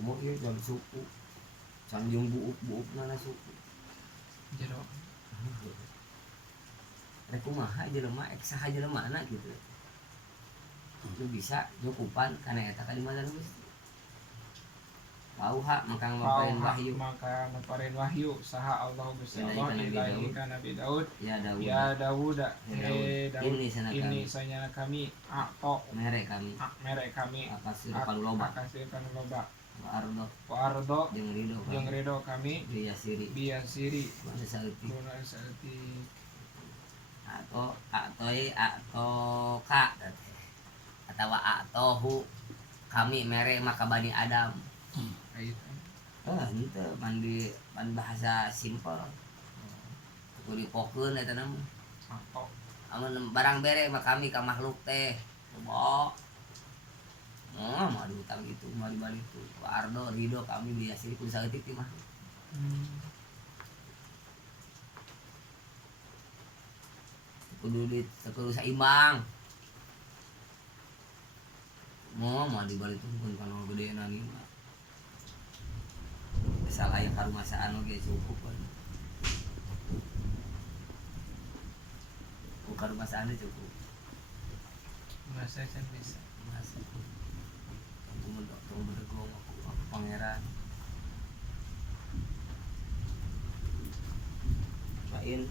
Umur ieu jam suku. Sanjung buuk nana suku. Jero. Rek kumaha jelema saha jelemana gitu. Lu bisa cukupan kana eta kalimanan Gusti. Pauha maka ngapain wahyu. Maka ngapain wahyu saha Allah Gusti Allah ilahi ka Nabi Daud. Ya Daud. Ya Daud. Daud. Ini sanyana kami akto mere kami. Mere kami Akasir kanu loba. Wa ardo jeung ridho kami biya siri mana saeutik atau ka atawa atohu kami mere maka Bani Adam. Itu mandi bahasa simpel. Kudu dipokeun eta nama. Amun barang bere maka kami ka makhluk teh. Boh. Mah utang gitu balik tuh. Ardo ridho kami biasa kudu saeutik ti mah. Kudu saimbang. Mah dibalik tuh pun kana gede nani mah. Salah yang karumasaan oge cukup kan. Karumasaan cukup. Masa can bisa. Masa. Tunggu berdegong aku pangeran. Wain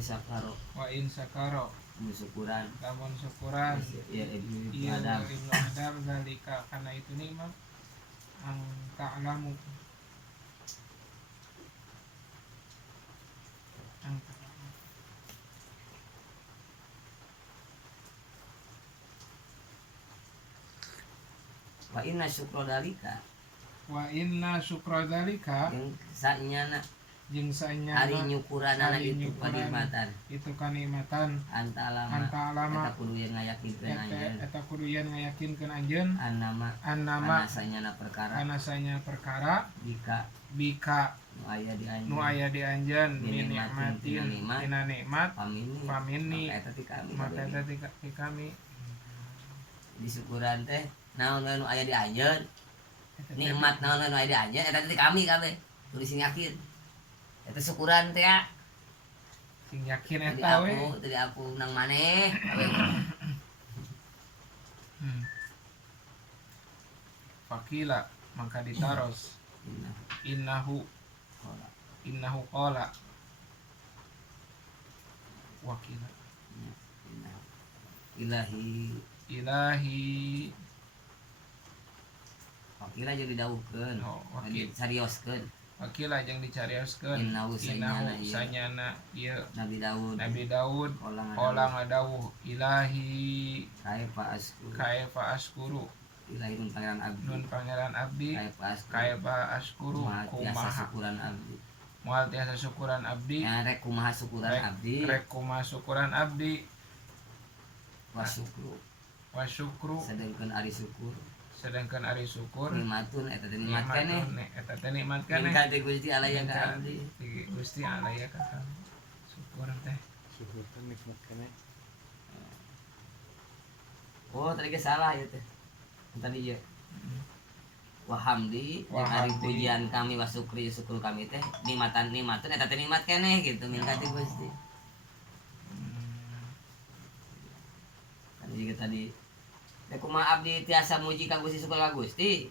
sakaro. Wain sakaro. Syukuran. Lamun syukuran. Ya Ibnu Adam zalika karena itu nikmat ang ta'lamu. Wa inna syukra dalika yang sanyana hari nyukuranana itu kanikmatan antalama eta kudu yang ngayakinkeun anjeun eta kudu yang ngayakinkeun anjeun annama sanyana perkara bika nu aya di anjeun min nikmatin dina nikmat pamini maka eta ti kami di syukuran teh naon nu aya di anjeun nikmat naon nu aya di anjeun eta ti kami kabeh kudu sing yakin eta syukuran teh ya sing yakin eta we tadi aku nang maneh fakila maka ditaros innahu qala wakila ilahi wakila jadi didawuhkeun sarioskeun wakila jeung dicarioskeun innahu sanyana ieu Nabi Daud qala ngadawuh ilahi kaifa askuru ilahi nun pangeran abdi kaifa askuru kumaha syukuran abdi ya rek kumaha syukuran abdi wasyukru sedangkan ari syukur nikmatun eta teh nikmat keneh nikmat Gusti alaya ka abdi Gusti alaya ka syukur teh nikmat keneh. Oh tadi salah ya teh tadi ya wahamdi yang ari pujian kami wasukri syukur kami teh nikmatun eta teh nikmat keneh gitu milkati Gusti. Juga tadi kumaha abdi tiasa muji ka Gusti syukur ka Gusti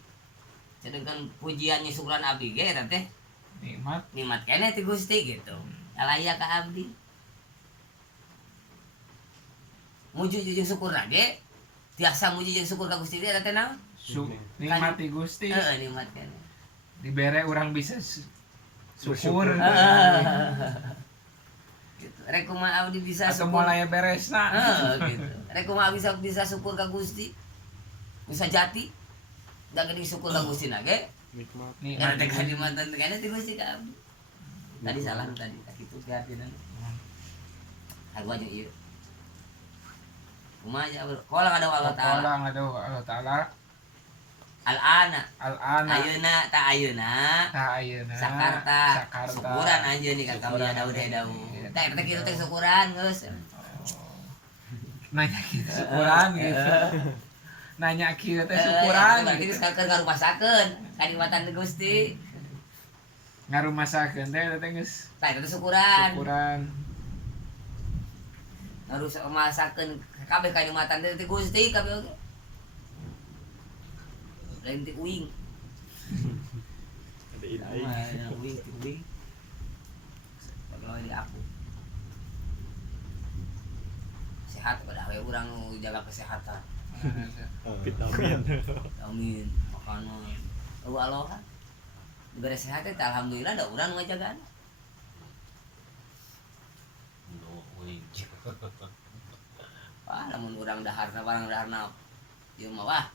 sedangkan pujiannya syukuran abdi ge eta teh nikmat keneh ti Gusti gitu alaya ka abdi muji jeung syukur ge tiasa muji jeung syukur ka Gusti eta teh naon nikmat ti Gusti nikmat keneh dibere urang bisa syukur gitu rek kumaha abdi bisa syukur mulai beresna gitu rek kumaha bisa syukur ka Gusti bisa jati da geuning syukur ka Gusti na ge nikmat teh kalimatan teh kana ti Gusti ka abdi tadi salah tadi kitu artinya aku aja ieu kumaha ya qala ada Allah taala Al-ana ayeuna ta ayeuna sakarta syukuran anjeun ka kami Daud Teh kita teh syukuran geus. Nanya kieu syukuran gitu. Nanya kieu teh syukuran. Berarti geus keur ngarumasakeun kanikmatan Gusti. Ngarumasakeun teh geus. Tah eta syukuran. Syukuran. Ngarumasakeun kabeh kanikmatan teh Gusti kabeh oge. Lain ti uing. Ada ini. Uing. Kalau di aku. Sehat pada we urang jaga kesehatan. Vitamin. Amin. Makanan. Aloha. Diberi sehat teh alhamdulillah da urang ngajagaan. Wah, lamun urang daharna barang daharna ieu mah wah.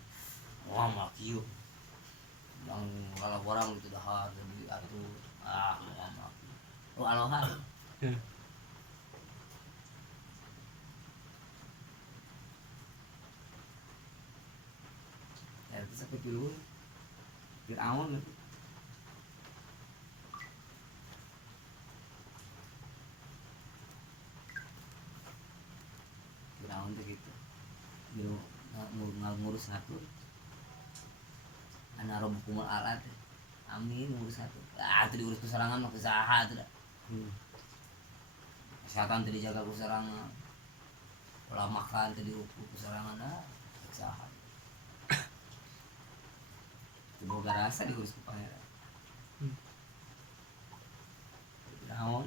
Wah, mah kieu. Kalau orang itu dahar jadi atur. Mah. Aloha. Ya, itu sampai dulu. Firaun. Firaun tuh gitu. Dia ngurus ngatur. Ana robbukumul alat. Amin ngurus ngatur. Itu diurus keserangan mah usaha tuh dah. Kesehatan teh dijaga kusarangan. Pola makan teh diukur kusarangan usaha. Boga rasa diurus ku pangeran. Naon?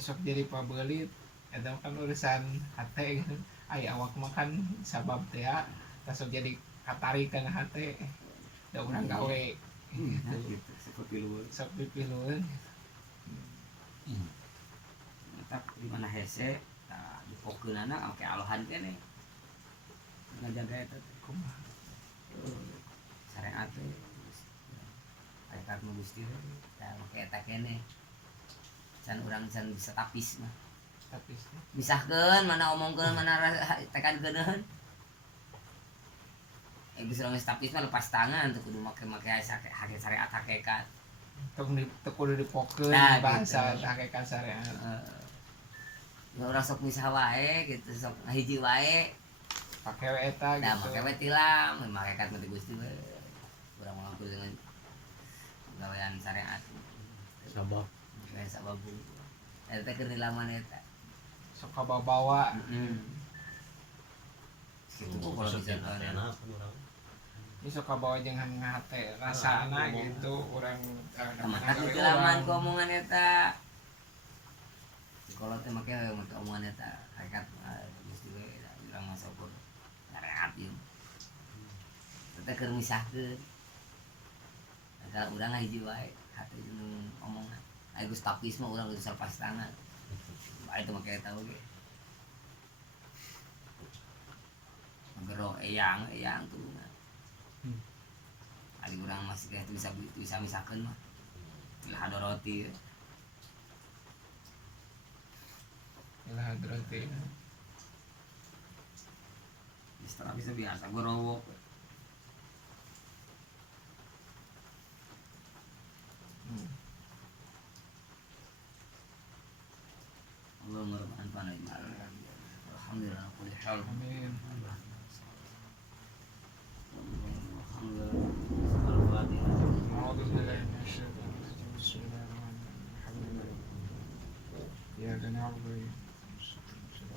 Sok jadi pabelit eta kan urusan hate gitu. Ai awak makan sabab teh ya. Sok jadi katarik kana hate. Da urang gawe. Gitu, Sok pipilueun. Tetap di mana hese, difokeunana oke alohan keneh. Ngajaga eta teh kumaha. Syariat teh aya karena Gusti teh da make eta keneh. Can urang can bisa tapis mah. Tapis. Misahkeun mana omongkeun mana tekankeun. Geus urang tapis mah lepas tangan teu kudu make hake syariat hakikat. Teu kudu dipokeun Nah, bahasa gitu. hakikat syariat. Urang sok misah wae gitu, sok hiji wae. Pake we eta Nah, gitu. make we tilam, hakikat mah Gusti we. Urang mengaku dengan gawean syariat. Sabab. Kayak sababu. Eta keur nilaman eta. Sok kabawa. Gitu kok kalau bisa Ini sok kabawa jeung ngahate rasana gitu urang mata kelaman ku omongan eta. Kalau teh make omongan eta hakikat Gusti we urang mah syukur. Syariat ieu. Eta keur misahkeun. Kalau urang hiji wae hate jeung omongan. Aya geus tapis mah urang geus lepas tangan. Bae teh make eta oge. Gero eyang turungan. Ari urang masih teh bisa misakeun mah. Ilah hadoroti. Ilah hadroti. Bisa biasa gorowok. Allahumma rabbana panajmal. Alhamdulillah kulli hal. Amin. A'udzu billahi minasyaitonir rajim. Bismillahirrahmanirrahim. Alhamdulillah. Ya kana na'budu wa iyyaka nasta'in.